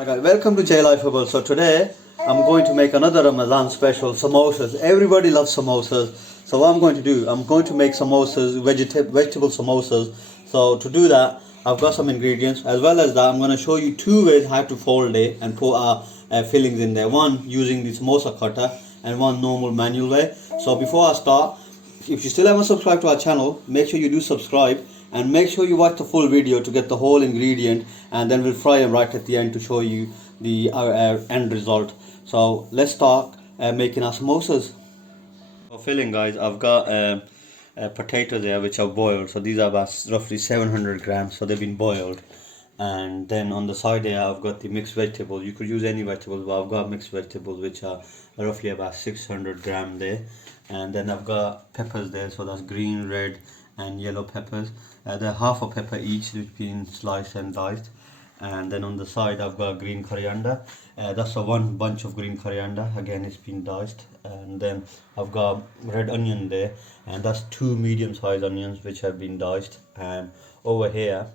Hi guys, welcome to Jeera. So today I'm going to make another Ramadan special, samosas. Everybody loves samosas. So what I'm going to do, I'm going to make samosas, vegetable samosas. So to do that, I've got some ingredients. As well as that, I'm going to show you two ways how to fold it and put our fillings in there. One using the samosa cutter and one normal manual way. So before I start, if you still haven't subscribed to our channel, make sure you do subscribe and make sure you watch the full video to get the whole ingredient, and then we'll fry them right at the end to show you the end result. So let's start making our samosas. For filling guys, I've got potatoes there which are boiled. So these are about roughly 700 grams, so they've been boiled. And then on the side here I've got the mixed vegetables. You could use any vegetables, but I've got mixed vegetables which are roughly about 600 gram there. And then I've got peppers there, so that's green, red and yellow peppers. They're half a pepper each, which been sliced and diced. And then on the side I've got green coriander. That's a one bunch of green coriander, again it's been diced. And then I've got red onion there, and that's two medium sized onions which have been diced. And over here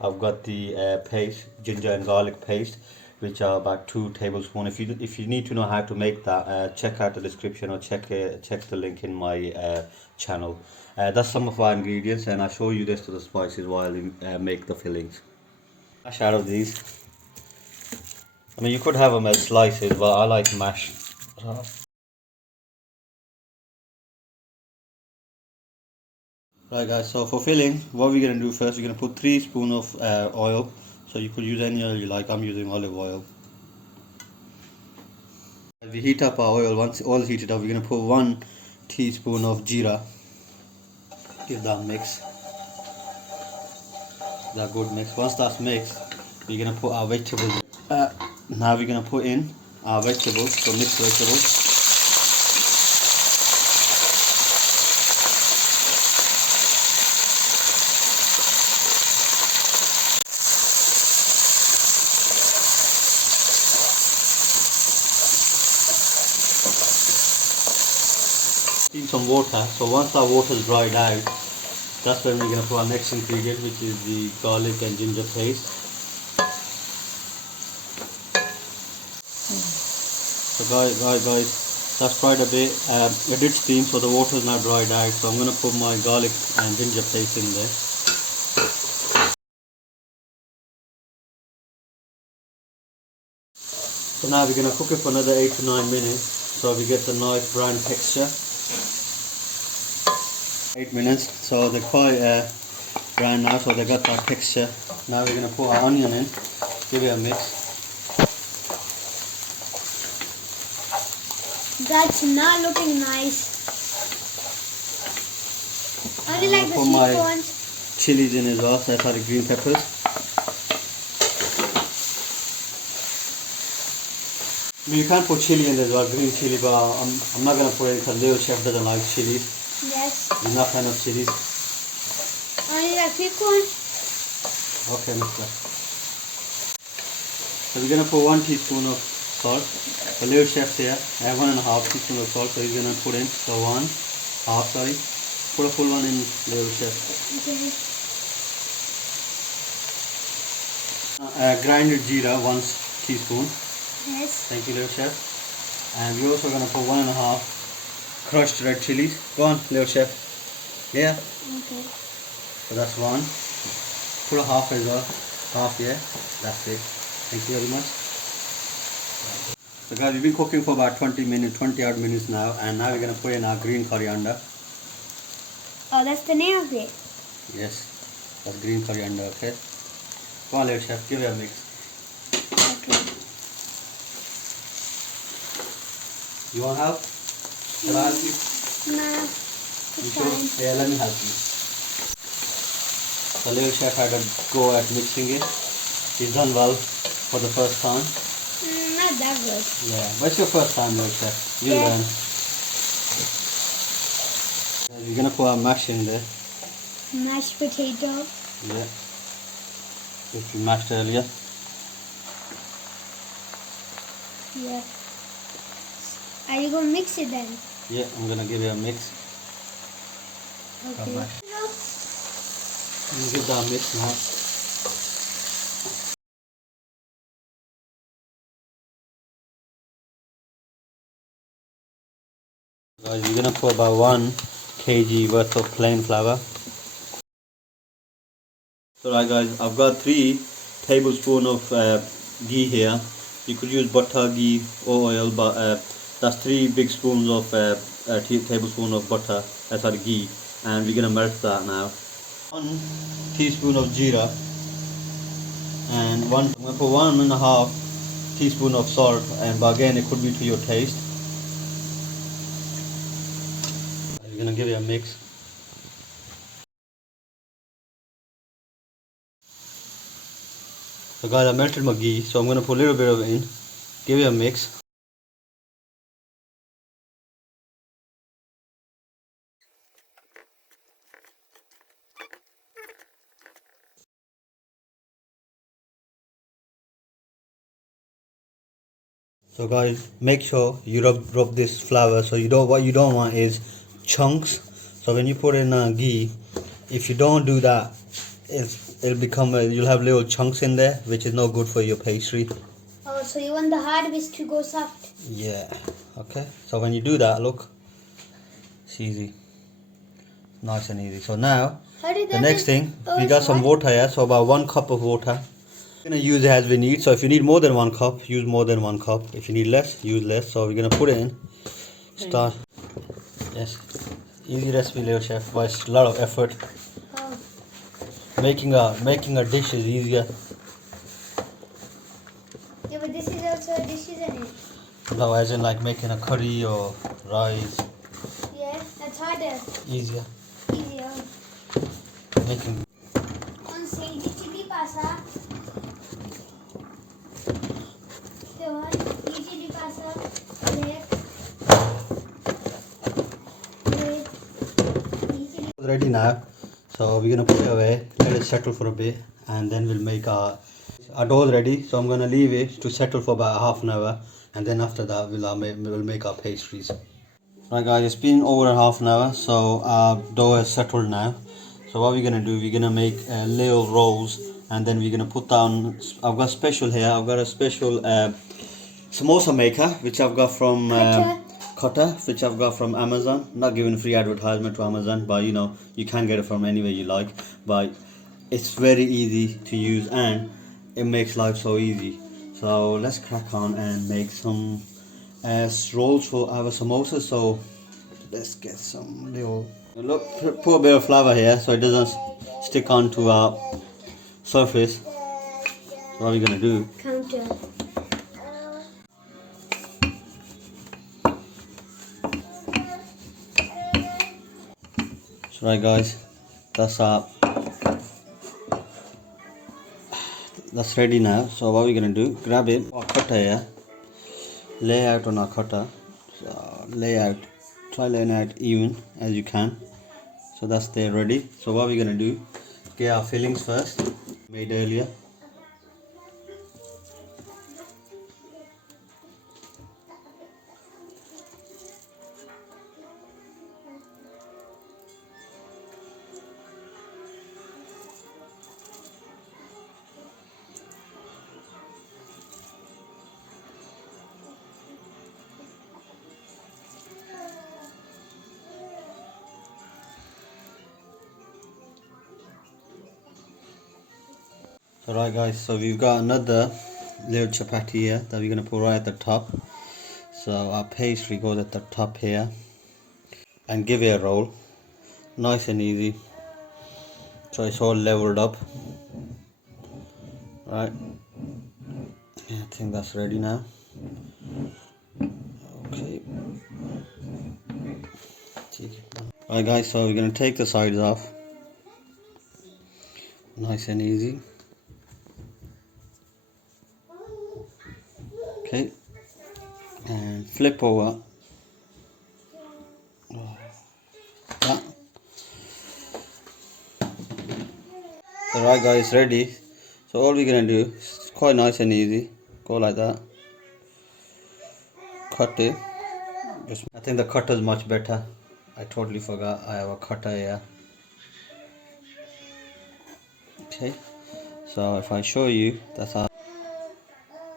I've got the paste, ginger and garlic paste, which are about 2 tablespoons. If you need to know how to make that, check out the description or check the link in my channel. That's some of our ingredients, and I'll show you this to the spices while we make the fillings. Mash out of these. I mean, you could have them as slices, but I like mash. Right guys, so for filling, what we're going to do first, we're going to put 3 spoons of oil. So you could use any oil you like. I'm using olive oil. As we heat up our oil, once oil is heated up, we're going to put 1 teaspoon of Jeera. Give that mix. That good mix. Once that's mixed, we're going to put our vegetables. Now we're going to put in our vegetables, so mixed vegetables. In some water, so once our water is dried out, that's when we're going to put our next ingredient, which is the garlic and ginger paste. So guys, that's dried a bit. It did steam, so the water is now dried out, so I'm going to put my garlic and ginger paste in there. So now we're going to cook it for another 8 to 9 minutes, so we get the nice brown texture. 8 minutes, so they're quite brown now, so they got that texture. Now we're going to put our onion in, give it a mix. That's not looking nice. I really like the put sweet my ones. Chillies in as well, so that's how the green peppers. You can put chili in as well, green chili, but I'm not going to put it because little chef doesn't like chilies. Yes. He's not a fan of chilies. Only the quick one. Okay, mister. So we're going to put 1 teaspoon of salt. The little chef's here, I have 1.5 teaspoon of salt, so he's going to put in, so 1/2, sorry. Put a full one in, little chef. Okay. Grinded Jeera, 1 teaspoon. Yes. Thank you, little chef. And we're also going to put 1.5 crushed red chillies. Go on, little chef. Yeah. Okay. So that's 1. Put a half as well. Half, yeah. That's it. Thank you very much. So guys, we've been cooking for about 20 odd minutes now, and now we're going to put in our green coriander. Oh, that's the name of it. Yes, that's green coriander, okay. Come on, little chef, give it a mix. Okay. You want help? Shall I help you? Nah, You it's sure? fine. Yeah, let me help you. The little chef had a go at mixing it. He's done well for the first time. Not that good. Yeah, but it's your first time, little chef. You'll Yeah. learn. We're gonna put our mash in there. Mashed potato. Yeah. Which we mashed earlier. Yeah. Are you gonna mix it then? Yeah, I'm gonna give it a mix. Okay. Mash. I'm gonna give that a mix now. Guys, we're gonna put about 1 kg worth of plain flour. So right guys, I've got 3 tablespoons of ghee here. You could use butter, ghee or oil, but that's 3 big spoons of tablespoon of butter, sorry, ghee, and we're gonna melt that now. 1 teaspoon of jeera, and I'm gonna put 1.5 teaspoon of salt, and but again it could be to your taste. We're gonna give it a mix. So guys, I melted my ghee, so I'm gonna put a little bit of it in, give it a mix. So guys, make sure you rub this flour. So what you don't want is chunks. So when you put in ghee, if you don't do that, it'll become you'll have little chunks in there, which is no good for your pastry. Oh, so you want the hard bits to go soft? Yeah. Okay. So when you do that, look, it's easy, nice and easy. So now the next thing, we got some water here. So about 1 cup of water. We're gonna use it as we need. So if you need more than 1 cup, use more than 1 cup. If you need less, use less. So we're gonna put it in. Start. Yes. Easy recipe, little chef, but it's a lot of effort. Oh. Making a dish is easier. Yeah, but this is also a dish, isn't it? No, as in like making a curry or rice. Yeah, that's harder. Easier. Easier. Making. On say the chili pasa. Ready now, so we're gonna put it away, let it settle for a bit, and then we'll make our dough ready. So I'm gonna leave it to settle for about half an hour, and then after that we'll make our pastries. Right guys, it's been over half an hour, so our dough is settled now. So what we're gonna do, we're gonna make little rolls, and then we're gonna put down. I've got special here. I've got a special samosa maker, which I've got from cutter, which I've got from Amazon. Not giving free advertisement to Amazon, but you know you can get it from anywhere you like. But it's very easy to use and it makes life so easy. So let's crack on and make some rolls for our samosas. So let's get some little. Look, put a bit of flour here so it doesn't stick onto our surface. So what are we gonna do? Counter. Right guys, that's ready now. So what we're gonna do, grab it, our cutter here, lay out on our cutter. So try laying out even as you can. So that's there ready. So what we're gonna do, get our fillings first, made earlier. So right guys, so we've got another little chapati here that we're gonna put right at the top. So our pastry goes at the top here, and give it a roll, nice and easy. So it's all leveled up. Right, yeah, I think that's ready now. Okay. Alright guys, so we're gonna take the sides off, nice and easy. Okay, and flip over. Yeah. Alright guys, ready. So all we're gonna do is quite nice and easy. Go like that. Cut it. I think the cutter is much better. I totally forgot I have a cutter here. Okay, so if I show you, that's how,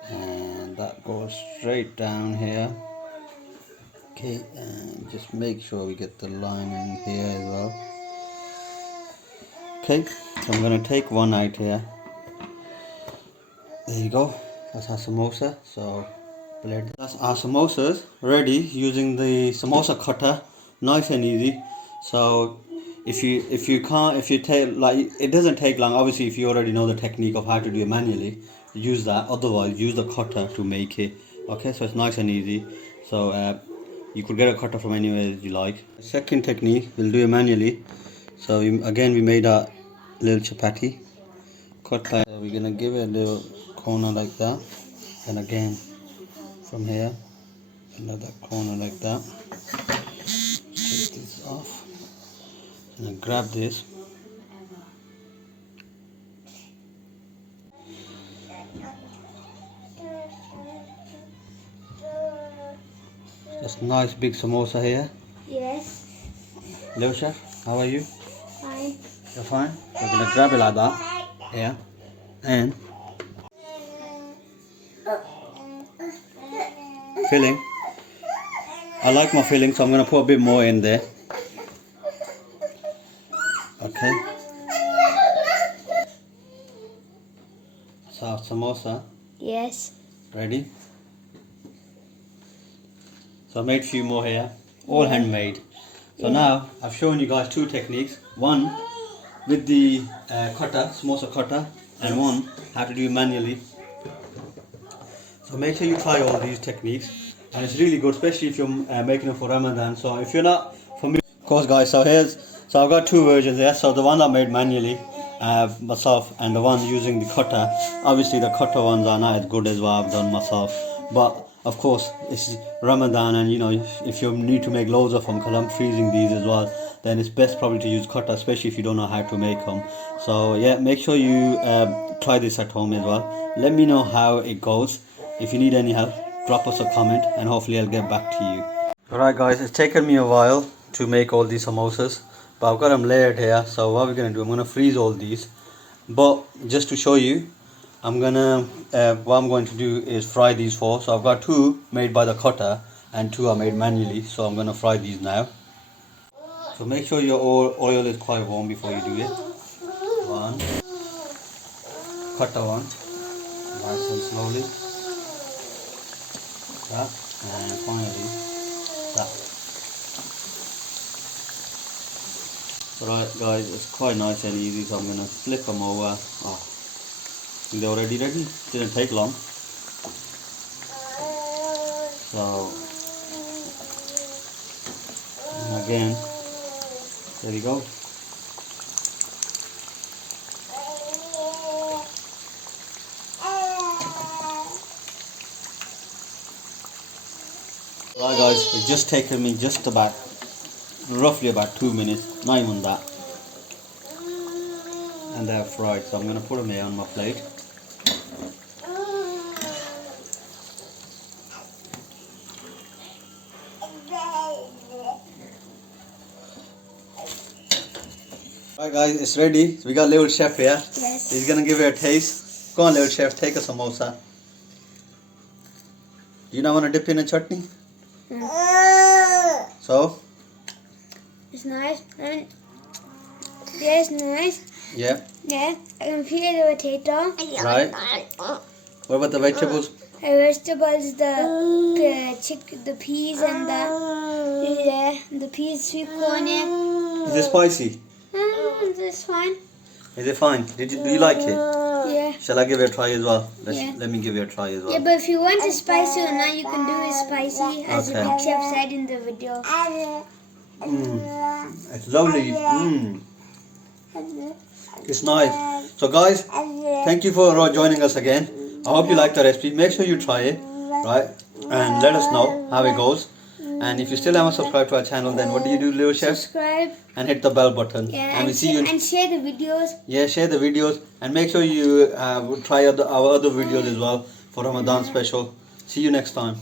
and that goes straight down here. Okay, and just make sure we get the lining here as well. Okay, so I'm gonna take one out here. There you go. That's our samosa. So that's our samosas ready using the samosa cutter, nice and easy. So if you take, like, it doesn't take long. Obviously, if you already know the technique of how to do it manually, use that. Otherwise, use the cutter to make it. Okay, so it's nice and easy. So you could get a cutter from anywhere you like. Second technique, we'll do it manually. So again, we made a little chapati. Cut like that. We're gonna give it a little corner like that, and again from here another corner like that. Take this off and then grab this. Just nice big samosa here. Yes. Hello chef, how are you? Fine. You're fine? We're gonna grab it like that here, and filling. I like my filling, so I'm gonna put a bit more in there. Okay. So samosa Yes. ready. So I made a few more here, all handmade. So now I've shown you guys two techniques. One with the cutter, samosa cutter, and one how to do it manually. So make sure you try all these techniques, and it's really good, especially if you're making it for Ramadan. So if you're not familiar, of course guys, so I've got two versions here. So the one I made manually myself, and the one using the cutter. Obviously the cutter ones are not as good as what I've done myself, but of course it's Ramadan, and you know, if you need to make loads of them, because I'm freezing these as well, then it's best probably to use cutter, especially if you don't know how to make them. So yeah, make sure you try this at home as well. Let me know how it goes. If you need any help, drop us a comment, and hopefully I'll get back to you. Alright guys, it's taken me a while to make all these samosas, but I've got them layered here. So what we're going to do, I'm going to freeze all these, but just to show you, what I'm going to do is fry these four. So I've got two made by the cutter and two are made manually, so I'm going to fry these now. So make sure your oil is quite warm before you do it. One, cutter one, nice and slowly. That, and finally that. Right guys, it's quite nice and easy, so I'm going to flip them over. Oh, they're already ready, didn't take long. So again, there you go. Right guys, it's just taken me just roughly about 2 minutes, not even that, and they're fried. So I'm going to put them here on my plate. Right guys, it's ready. So we got little chef here. Yes. He's going to give it a taste. Go on little chef, take a samosa. Do you not want to dip in a chutney? So? It's nice. And yeah, it's nice. Yeah. Yeah, I can feel the potato. Right. What about the vegetables? The vegetables, the peas and the peas, sweet corn. Is it spicy? It's fine. Is it fine? Do you like it? Yeah. Shall I give it a try as well? Yeah. Let me give it a try as well. Yeah, but if you want it spicy or not, you can do it spicy, as the Okay. big chef said in the video. It's lovely. It's nice. So guys, thank you for joining us again. I hope you liked the recipe. Make sure you try it, right? And let us know how it goes. And if you still haven't subscribed to our channel, then what do you do, little chef? Subscribe. And hit the bell button. Yeah, and we see you. And share the videos. Yeah, share the videos, and make sure you try our other videos as well for Ramadan Special. See you next time.